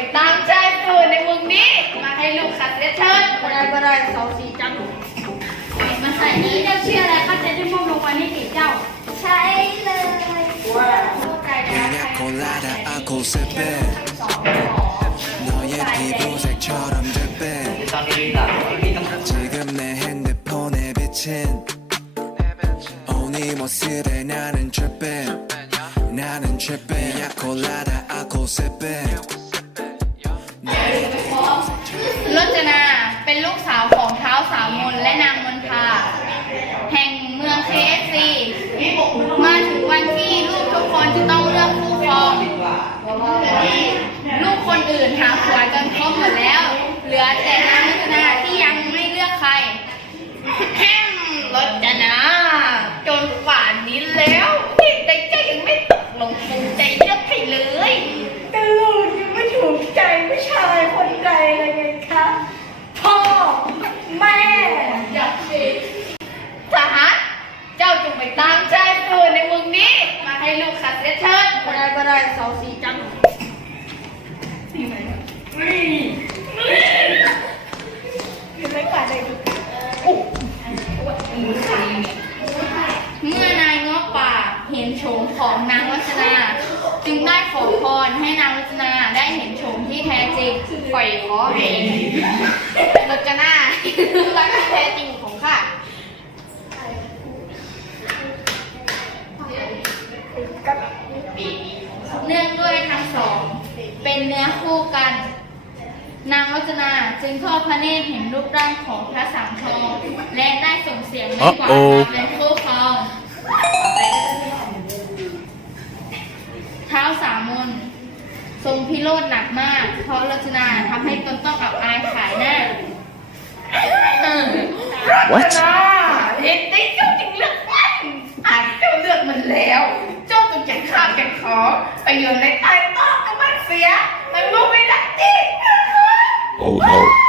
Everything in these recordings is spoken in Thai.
ไปตามใจตูในเมืองนี้ มาให้ลูกขัดเสียเถิดก็ได้ก็ได้เสาสีจังมาใส่นี้เจ้าเชื่ออะไรข้าจะได้มอบรางวัลให้แก่เจ้า ใช่เลยเข้าใจแล้ว냐콜 ลูกคนอื่นหาผัวจนครบหมดแล้ว เหลือแต่นางรจนาที่ยังไม่เลือกใครแฮ่งรจนาจนป่านนี้แล้วแต่ใจยังไม่ตกลงปลงใจเลือกใครเลย แต่ลูกยังไม่ถูกใจผู้ชายคนใดเลยไงคะพ่อ แม่ สหัสเจ้าจงไปตามใจตัวในเมืองนี้ มาให้ลูกขัดเสียเถิด ก็ได้ก็ได้เสาสีจังไม่ขาดเมื่อนายง้อป่าเห็นโฉมของนางวัฒนา จึงได้ขอพรให้นางวัฒนาได้เห็นโฉมที่แท้จริงปล่อยขอเองรจนารักที่แท้จริงของข้า เนื่องด้วยทั้งสอง เป็นเนื้อคู่กัน นางรัตนาจึงทอดพระเนตรเห็นรูปร่างของพระสังทอง และได้ส่งเสียงไม่กว่ามาเป็นคู่ครองเท้าสามมนทรงพิโรธหนักมาก เพราะรัตนาทำให้ตนต้องอับอายขายหน้า What เห็นได้เจ้าจึงเลือกมันหากเจ้าเลือกมันแล้ว แก่ข้าแก่ของไปอยู่ในใต้โต๊ะกับมันเสีย มันรู้ไม่ได้จริง Oh no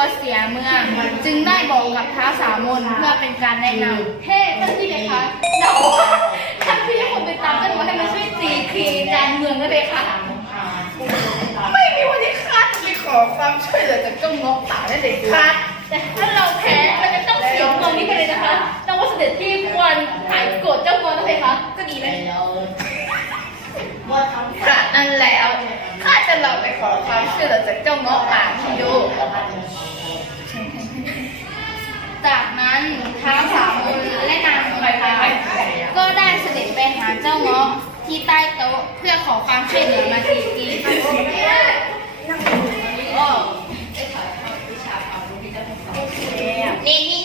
ว่าจะกลัวเสียเมือง จึงได้บอกกับท้าวสามนเพื่อเป็นการแนะนำเฮ้ท่านพี่เลยคะเดาว่าท่านพี่ให้ผมไปตามเจ้าง้อให้มาช่วยตีคลีการเมืองได้เลยค่ะ ไม่มีวันที่ข้าจะไปขอความช่วยเหลือจากเจ้าง้อป่าได้เลยค่ะแต่ถ้าเราแพ้เราจะต้องเสียเมืองนี้ไปเลยนะคะแต่ว่าเสด็จพี่ควรหายโกรธเจ้าง้อนะเพคะก็ดีไห มค่ะนั่นแล้วข้าจะลองไปขอความช่วยเหลือจากเจ้าง้อป่าที่ดู จากนั้นท้าวสามมนและนางมนทาก็ได้เสด็จไปหาเจ้าเงาะที่ใต้โต๊ะเพื่อขอความช่วยเหลือมาตีกีนี่นี่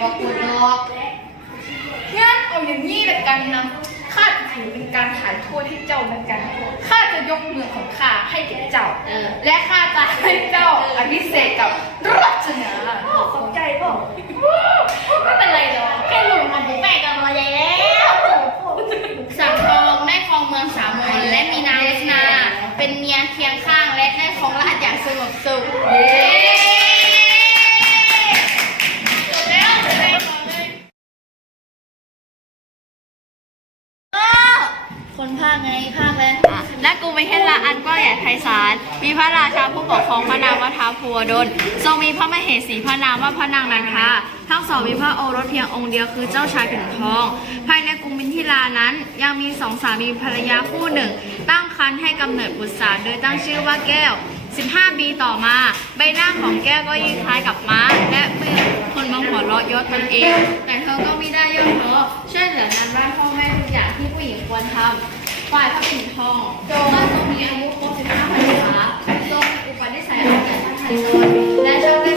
บอกกูดอกงั้นเอาอย่างนี้ละกันนะข้าจะถือเป็นการขายโทษที่เจ้าละกันข้าจะยกเมืองของข้าให้แก่เจ้าและข้าจะให้เจ้าอภิเษกกับรัชนาพ่อขอบใจพ่อไม่เป็นไรหรอกแค่หนุ่มอันเดียวแม่ก็พอใจแล้วสั่งคองได้ครองเมืองสามวันและมีนางรัชนา เป็นเมียเคียงข้างและได้ครองราชย์อย่างสงบสุข คนภาคไงภาคเลยและกูไม่เห็นละอันก็ใหญ่ไพศาล มีพระราชาผู้ปกครองพระนามว่าท้าวภูวดล ทรงมีพระมเหสีพระนามว่าพระนางนันทาทั้งสองมีพระโอรสเพียงองค์เดียวคือเจ้าชายผิวทอง ภายในกรุงมินทิลานั้น ยังมีสองสามีภรรยาคู่หนึ่ง ตั้งครรภ์ให้กำเนิดบุตรสาวโดยตั้งชื่อว่าแก้ว 15 ปีต่อมา ใบหน้าของแก้วก็ยิ่งคล้ายกับม้าและเมื่อ คนมาหัวเราะเยศตนเอง แต่เธอก็ไม่ได้ย่อท้อช่วยเหลืองานบ้านพ่อแม่ทุกอย่างที่ผู้หญิงควรทำฝ่ายพระปิ่นทองโจว่าทรงมีอายุครบ15พรรษาทรงอุปนิสัยเอาแต่ท่านทันชนและชอบได้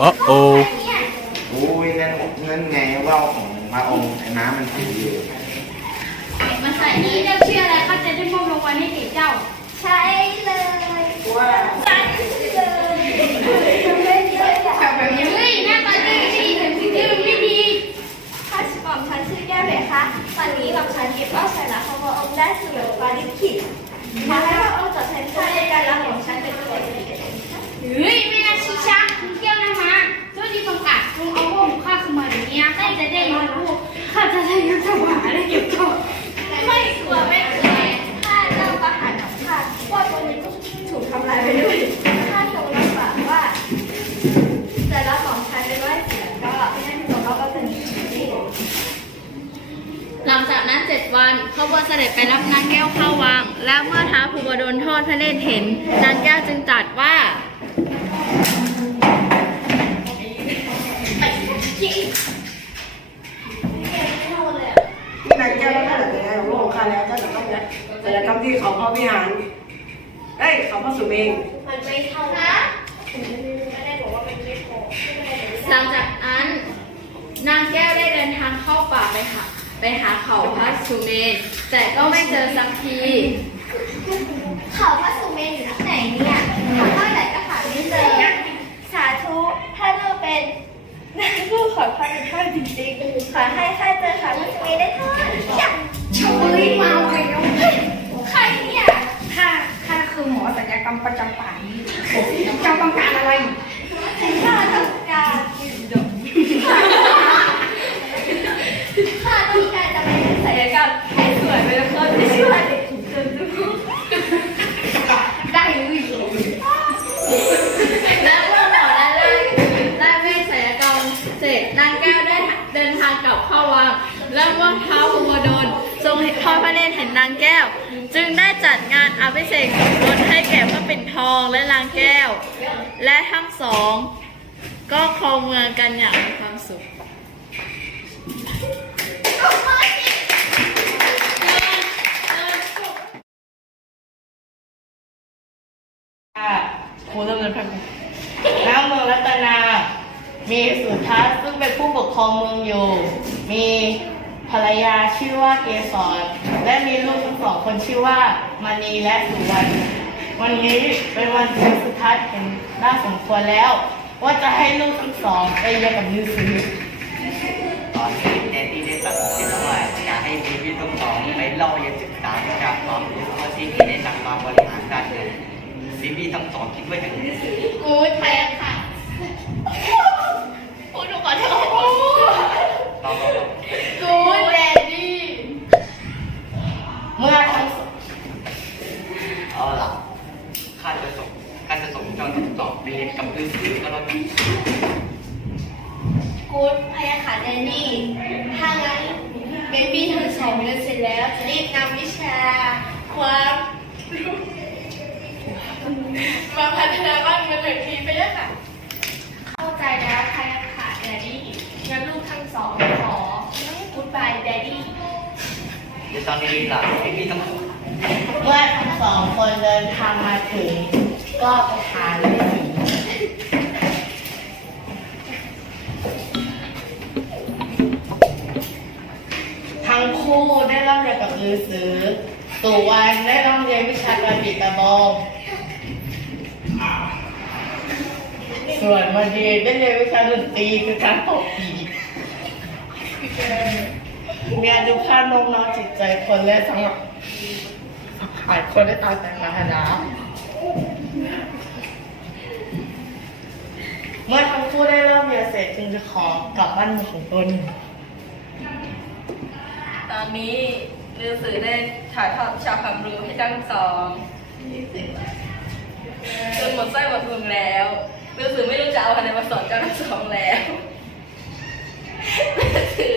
Uh oh อุ้ยนั่นนั่นไงว่าวของพระองค์ไอ้ม้ามันถืออยู่มาใส่นี่เจ้าชื่ออะไรเขาจะได้มอบรางวัลให้แก่เจ้า ใช่เลยว่าวใช่เลยเฮ้ยหน้าตาดีดีแต่สิ่งที่มันไม่ดีข้าชื่อหม่อมฉันชื่อแก้วเพคะวันนี้หม่อมฉันคิดว่าชนะของพระองค์ได้เสมอปาริขิตขอให้พระองค์ตอบแทนข้าด้วยการรับของฉันเป็นตัวเองเฮ้ยไม่น่าชี้ชักคุณเที่ยวนะมา ที่ตรงกัดคงเอาพวกข้าขึ้นมาอย่างนี้ข้จะได้รู้ข้าจะได้ยุทธบาได้เก็บตัวไม่กลัวไม่กลัวข้าเจ้าประหารกับข้าว่าตัวนี้ก็ถูกทำลายไปด้วยข้าทรงรับปากว่าจะรับของฉันเป็นร้อยเสียก็ไม่ให้ที่ตกรอบก็เป็นที่หลังจากนั้นเจ็ดวันขบวนเสด็จไปรับนางแก้วเข้าวัง และเมื่อท้าภูวดลทอดพระเนตรเห็น นางแก้วจึงตรัสว่า นายแก้วแล้วถ้าเกิดในโลกของข้าแล้วเจ้าจะต้องยัดแต่ละคำที่เขาพระวิหารเอ้ยเขาพระสุเมงมันไม่เท่านะไม่ได้บอกว่ามันไม่พอหลังจากนั้นนางแก้วได้เดินทางเข้าป่าไปหาไปหาเขาพระสุเมนแต่ก็ไม่เจอสักที เขาพระสุเมนอยู่ที่ไหนเนี่ยหาเท่าไหร่ก็หาไม่เจอ สาธุถ้าลูกเป็น ลูกขอพระเป็นพ่อจริงๆ ขอให้ข้าเจอขาพระสุเมนได้เท่าอย่างเฮ้ยมาวเนาะใครเนี่ยข้าข้าคือหมอศัลยกรรมประจำป่านี้เจ้าต้องการอะไร ข้าางแก้ว จึงได้จัดงานอภิเษกสมรสให้แก่พระปิ่นทองและนางแก้ว และทั้งสอง ก็ครองเมืองกันอย่างมีความสุขครูดำเนินพันณเมืองรัตนา มีสุทัศน์ซึ่งเป็นผู้ปกครองเมืองอยู่ มี ภรรยาชื่อว่าเกศรและมีลูกทั้งสองคนชื่อว่ามณีและสุวรรณวันนี้เป็นวันที่สุทัศน์เห็นน่าสมควรแล้ว ว่าจะให้ลูกทั้งสองไปเรียนกับลือซื้อตอนนี้เดนที่ได้ตัดสินใจว่าจะให้มีพี่ต้องสองไปเล่าเรียนศึกษาจากความรู้ข้อที่มีในหลักมาบริหารการเงินซีบีทั้งสองคิดว่าอย่างไรกูดไปค่ะ แดนนี่ ถ้างั้นเบบี้ทั้งสองเรียนเสร็จแล้ว จะรีบนำวิชา ความมาพัฒนาบ้านเมืองเลยทีไปเลยค่ะ เข้าใจแล้วใครขาะแดนนี่งั้นลูกทั้งสองขอพูดบายแดนนี่เดี๋ยวตอนนี้หลับไม่มีทั้งคู่ เมื่อทั้งสองคนเดินทางมาถึง ก็ไปหาเลย คู่ได้ร่ำเรียนกับฤาษีสุวรรณได้ร่ำเรียนวิชาการปีกระบองส่วนมาดีได้เรียนวิชาดนตรีคือการตบปีเรียดูภาน้มน้าวจิตใจคนและสำหรับหลายคนได้ตาแต่มาหาน้เมื่อทั้งคู่ได้เริ่มเรียนเสร็จจึงจะขอกลับบ้านเมืองของตน ตอนนี้ฤาษีได้ถ่ายทอดชาวความรู้ให้เจ้าทั้งสองจนหมดไส้หมดพุงแล้วฤาษีไม่รู้จะเอาอะไรมาสอนเจ้าทั้งสองแล้วฤาษี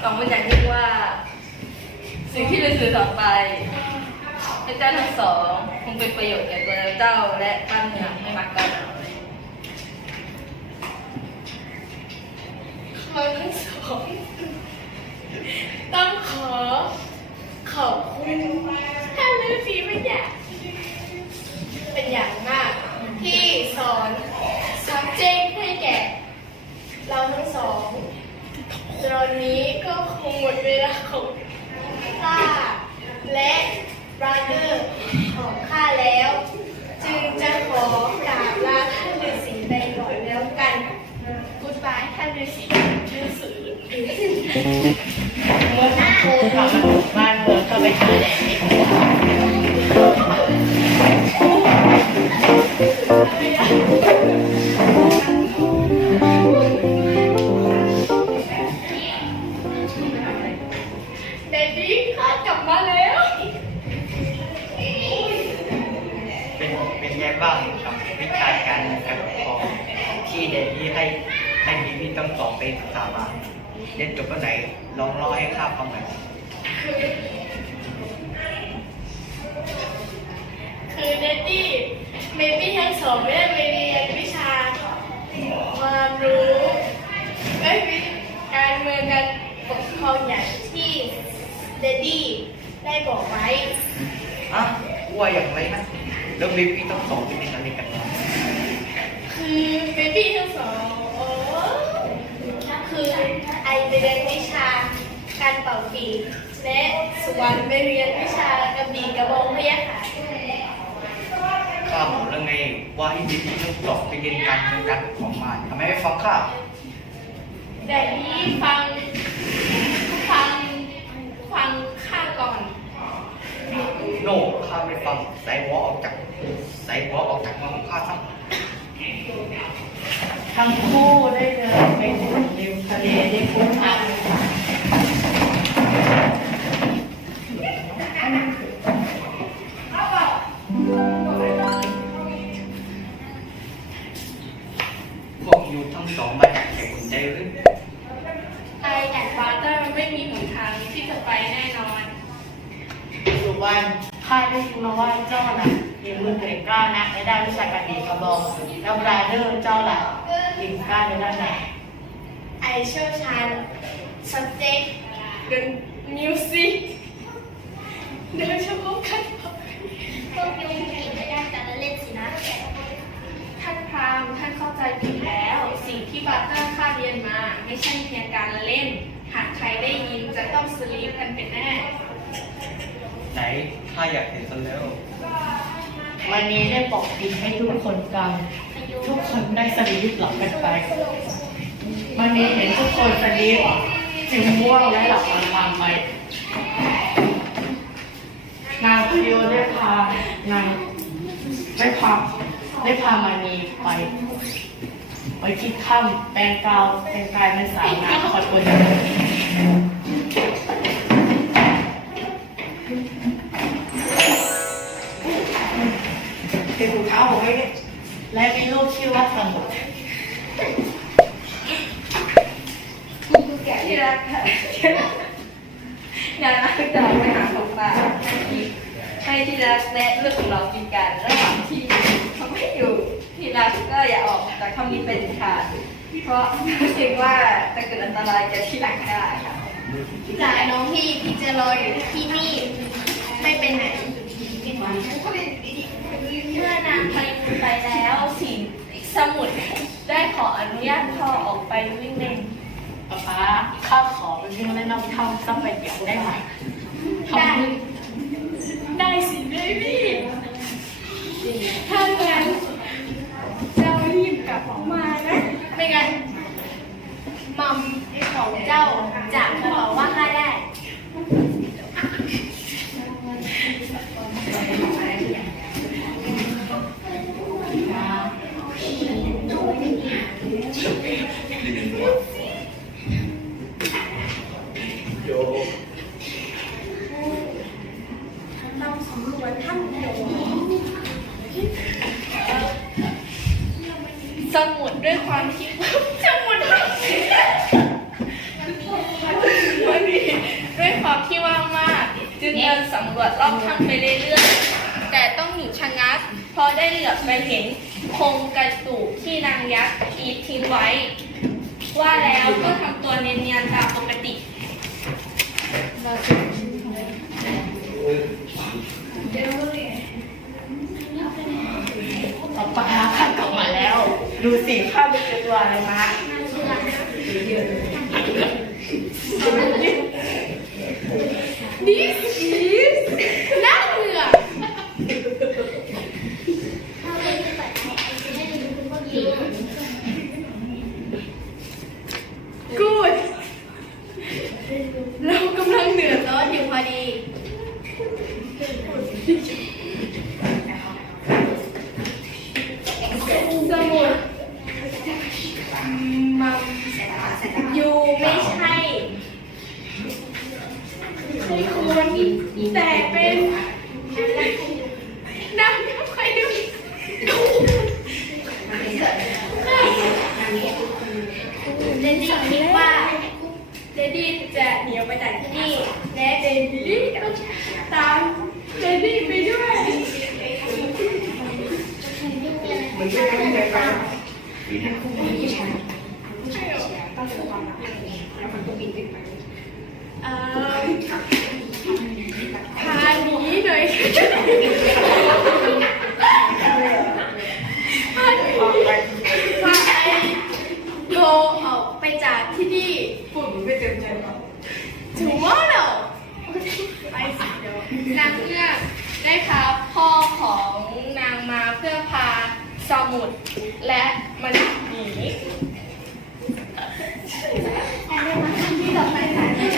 หวังเป็นอย่างยิ่งว่า สิ่งที่ฤาษีสอนไปให้เจ้าทั้งสองคงเป็นประโยชน์แก่ตัวเจ้าและบ้านเมืองไม่มากก็น้อยข้อที่สอง ต้องขอขอบคุณท่านฤาษีเป็นอย่างเป็นอย่างมาก ที่สอน subject ให้แก่ เราทั้งสองตอนนี้ก็คงหมดเวลาของข้าและ brother ของข้าแล้ว จึงจะขอกราบลาท่านฤาษีไปก่อนแล้วกัน Goodbye ท่านฤาษีฤาษี ไปหาแดดเด็กเดดดี้ข้ากลับมาแล้วเป็นเป็นไงบ้างกับวิชาการการปกครองที่เดนที่ให้ให้พี่ๆต้องสอบไปศึกษามาเรียนจบเมื่อไหร่ลองเล่าให้ข้าฟังหน่อย ไม่ได้ไปเรียนวิชาความรู้เอ้ยวิการเมืองการปกครองอย่างที่เดดดี้ได้บอกไว้อะว่าอย่างไรนะแล้วพี่ๆต้องสอบเป็นอะไรกัน คือเบบี้ทั้งสองโอ้คือไอไปเรียนวิชาการเป่าปีกและสุวรรณไปเรียนวิชากระบี่กระบองพยาค่ะข้าบอกแล้วไง ว่าให้พี่ๆต้องสอบไปเรียนการเมืองการปกครองมาทำไมไม่ฟังข้าแต่นี้ฟังฟังฟังข้าก่อนโน่ข้าไม่ฟังใส่หัวออกจากใส่หัวออกจากมือของข้าซะทั้งคู่ได้เดินไปถึงริมทะเลได้พบ ว่าเจ้าน่ะมีมือเก่งกล้านะในด้านวิชาการดีกระบองแล้วราเดอร์เจ้าล่ะเก่งกล้าในด้านไหนไอเชี่ยวชาญ subject the music โดยเฉพาะการเป่าต้องยุ่งกิจในด้านการเล่นสินะ ท่านพรามท่านเข้าใจผิดแล้ว สิ่งที่บัตเตอร์ข้าเรียนมา ไม่ใช่เพียงการเล่น หากใครได้ยินจะต้องสลีปกันเป็นแน่ ไหนข้าอยากเห็นซะแล้ว วันนี้ได้ปกปิดให้ทุกคนฟังทุกคนได้สลีปหลับกันไป วันนี้เห็นทุกคนสลีปจึงม่วงและหลับตามไปนางพิโยได้พานางได้พาได้พามานีไป ไปคิดค่ำแปลงกาวแปลงกายเป็นสาวน้ำคอยคนเดินเป็น ถุงเท้าผมไม่ได้และมีลูกชื่อว่าสมุทรที่รักค่ะอย่านักจะไปหาของป่าให้ที่รักและเรื่องของเรากินกันระหว่างที่เขาไม่อยู่ที่รักก็อย่าออกจากคำนี้เป็นขาดเพราะเกรงว่าจะเกิดอันตรายแก่ที่รักได้ค่ะจ่าน้องพี่พี่จะรออยู่ที่นี่ไม่ไปไหนเมื่อนางพายุไปแล้วสิสมุทรได้ขออนุญาตพ่อออกไปวิ่งเล่นป๊าป๊าข้าขอไปวิ่งเล่นนอกถ้ำสักไปเดียวได้ไหมได้ ได้สิเบบี้ถ้างั้นเจ้ารีบกลับออกมานะ ไม่งั้นมัมของเจ้าจะมาบอกว่าข้า ด้วยความคิดสมุดด้วยความที่ว่างมาก จึงเดินสำรวจรอบถ้ำไปเรื่อยๆ แต่ต้องหยุดชะงักเพราะได้เหลือบไปเห็นโครงกระดูกที่นางยักษ์อีททิ้งไว้ ว่าแล้วก็ทำตัวเนียนๆตามปกติ ป๊าป๊าข้ากลับมาแล้ว ดูสิข้าไปเจอตัวอะไรมา This is คิดว่าเดดี้จะหนีออกไปจากที่นี่และเดดี้ต้องตามเดดี้ไปด้วยเอ่อพาหนีหน่อยพาหนีพาไอโลออกไปจากที่นี่ฝุ่นไม่เต็มใจหรอ ถือว่าเหรอไปสิเดี๋ยวนางเงือกได้พาพ่อของนางมาเพื่อพาสมุทรและมันหนีนั่ง